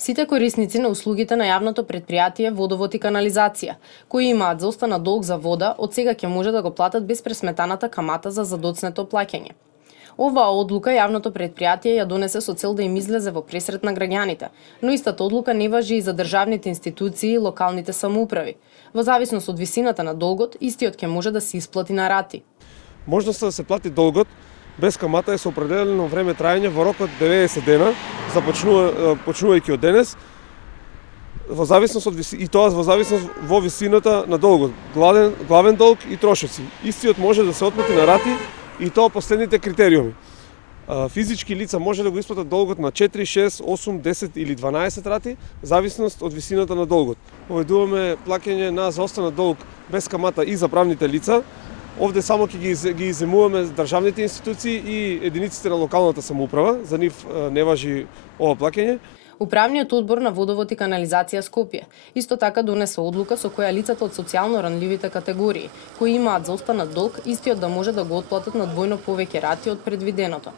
Сите корисници на услугите на јавното претпријатие Водовод и канализација, кои имаат заостанат долг за вода, од сега ќе може да го платат без пресметаната камата за задоцнето плаќање. Оваа одлука јавното претпријатие ја донесе со цел да им излезе во пресрет на граѓаните, но истата одлука не важи и за државните институции и локалните самоуправи. Во зависност од висината на долгот, истиот ќе може да се исплати на рати. Можноста да се плати долгот без камата е со определено време трајање во рок од 90 дена, почнувајќи од денес, во зависност од и тоа во зависност во висината на долгот, главен долг и трошоци. Истиот може да се отплати на рати и тоа по следните критериуми. Физички лица може да го исплатат долгот на 4, 6, 8, 10 или 12 рати, зависност од висината на долгот. Поведуваме плаќање на заостанат долг без камата и за правните лица. Овде само ќе ги иземуваме државните институции и единиците на локалната самоуправа, за нив не важи ова плаќање. Управниот одбор на Водовод и канализација Скопје исто така донесе одлука со која лицата од социјално ранливите категории, кои имаат заостанат долг, истиот да може да го отплатат на двојно повеќе рати од предвиденото.